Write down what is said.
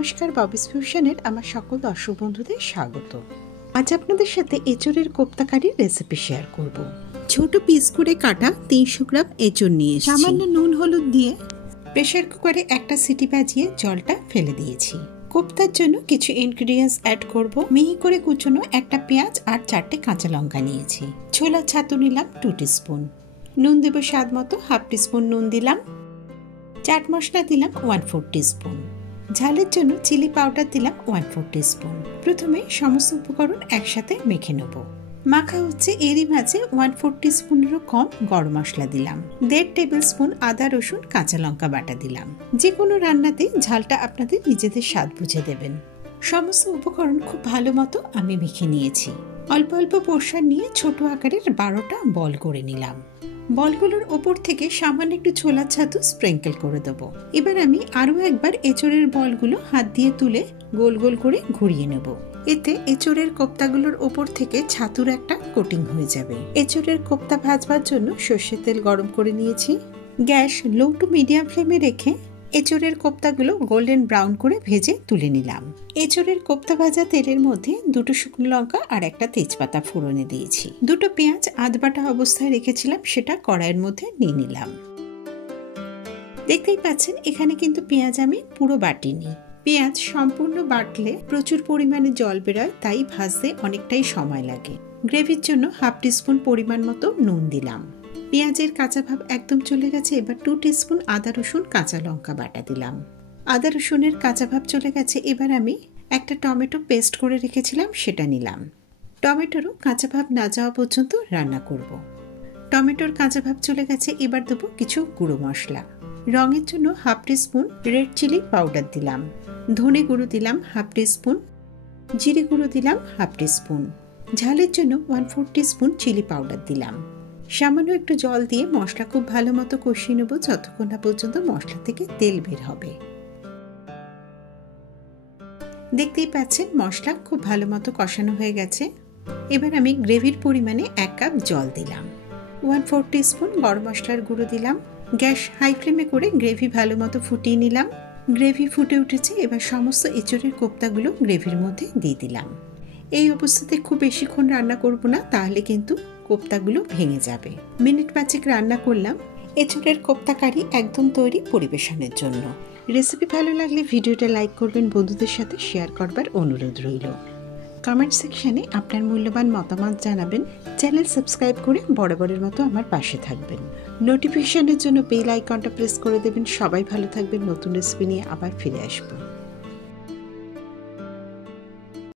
নমস্কার, ববিস ফিউশনের আমার সকল দর্শক বন্ধুদের স্বাগত। আজ আপনাদের সাথে এঁচড়ের কোপ্তা কারির রেসিপি শেয়ার করব। ছোট পিস করে কাটা 300 গ্রাম এঁচড় নিয়ে সামান্য নুন হলুদ দিয়ে প্রেসার কুকারে একটা সিটি বাজিয়ে জলটা ফেলে দিয়েছি। কোপ্তার জন্য কিছু ইনগ্রেডিয়েন্টস অ্যাড করব। মিহি করে কুচনো একটা পেঁয়াজ আর 4টে কাঁচা লঙ্কা নিয়েছি। ছোলা ছাতু নিলাম 2 টিস্পুন। নুন দেব স্বাদ মতো, 1/2 টিস্পুন নুন দিলাম। চাট মশলা দিলাম 1/4 টিস্পুন। ঝালের জন্য চিলি পাউডার দিলাম 1/4 টিস্পুন। প্রথমে সমস্ত উপকরণ একসাথে মেখে নেব। মাখা হচ্ছে, এরই মাঝে 1/4 টিস্পুনেরও কম গরম মশলা দিলাম। 1.5 টেবিল স্পুন আদা রসুন কাঁচা লঙ্কা বাটা দিলাম। যে কোনো রান্নাতে ঝালটা আপনাদের নিজেদের স্বাদ বুঝে দেবেন। সমস্ত উপকরণ খুব ভালো মতো আমি মেখে নিয়েছি। অল্প অল্প পোর্শন নিয়ে ছোট আকারের 12টা বল করে নিলাম। বলগুলোর ওপর থেকে সামান্য একটু ছোলার ছাতু স্প্রিঙ্কেল করে দেবো। এবার আমি আরও একবার এঁচড়ের বলগুলো হাত দিয়ে তুলে গোল গোল করে ঘুরিয়ে নেব। এতে এঁচড়ের কোপ্তাগুলোর ওপর থেকে ছাতুর একটা কোটিং হয়ে যাবে। এঁচড়ের কোপ্তা ভাজবার জন্য সর্ষের তেল গরম করে নিয়েছি। গ্যাস লো টু মিডিয়াম ফ্লেমে রেখে এঁচড়ের কোপ্তাগুলো গোল্ডেন ব্রাউন করে ভেজে তুলে নিলাম। এঁচড়ের কোপ্তা ভাজা তেলের মধ্যে 2টো শুকনো লঙ্কা আর একটা তেজপাতা ফোড়নে দিয়েছি। 2টো পেঁয়াজ আধবাটা অবস্থায় রেখেছিলাম, সেটা কড়াইয়ের মধ্যে নিয়ে নিলাম। দেখতেই পাচ্ছেন এখানে কিন্তু পেঁয়াজ আমি পুরো বাটিনি। পেঁয়াজ সম্পূর্ণ বাটলে প্রচুর পরিমাণে জল বেরোয়, তাই ভাজতে অনেকটাই সময় লাগে। গ্রেভির জন্য 1/2 টিস্পুন পরিমাণ মতো নুন দিলাম। পেঁয়াজের কাঁচা ভাব একদম চলে গেছে। এবার 2 টিস্পুন আদা রসুন কাঁচা লঙ্কা বাটা দিলাম। আদা রসুনের কাঁচা ভাব চলে গেছে। এবার আমি একটা টমেটো পেস্ট করে রেখেছিলাম, সেটা নিলাম। টমেটোরও কাঁচা ভাব না যাওয়া পর্যন্ত রান্না করব। টমেটোর কাঁচা ভাব চলে গেছে। এবার দেবো কিছু গুঁড়ো মশলা। রঙের জন্য 1/2 টিস্পুন রেড চিলি পাউডার দিলাম। ধনে গুঁড়ো দিলাম 1/2 টিস্পুন। জিরে গুঁড়ো দিলাম 1/2 টিস্পুন। ঝালের জন্য 1/4 টিস্পুন চিলি পাউডার দিলাম। সামান্য একটু জল দিয়ে মশলা খুব ভালো মতো কষিয়ে নেব, যতক্ষণ না পর্যন্ত মশলা থেকে তেল বের হবে। দেখতেই পাচ্ছেন মশলা খুব ভালো মতো কষানো হয়ে গেছে। এবার আমি গ্রেভির পরিমাণে 1 কাপ জল দিলাম। 1/4 টিস্পুন গরম মশলার গুঁড়ো দিলাম। গ্যাস হাই ফ্লেমে করে গ্রেভি ভালো মতো ফুটিয়ে নিলাম। গ্রেভি ফুটে উঠেছে। এবার সমস্ত এঁচড়ের কোপ্তাগুলো গ্রেভির মধ্যে দিয়ে দিলাম। এই অবস্থাতে খুব বেশিক্ষণ রান্না করব না, তাহলে কিন্তু কোপ্তাগুলো ভেঙে যাবে। মিনিট 5 রান্না করলাম। এঁচড়ের কোপ্তা কারি একদম তৈরি পরিবেশনের জন্য। রেসিপি ভালো লাগলে ভিডিওটা লাইক করবেন, বন্ধুদের সাথে শেয়ার করবার অনুরোধ রইল। কমেন্ট সেকশনে আপনার মূল্যবান মতামত জানাবেন। চ্যানেল সাবস্ক্রাইব করে বরাবরের মতো আমার পাশে থাকবেন। নোটিফিকেশনের জন্য বেল আইকনটা প্রেস করে দেবেন। সবাই ভালো থাকবেন। নতুন রেসিপি নিয়ে আবার ফিরে আসবো।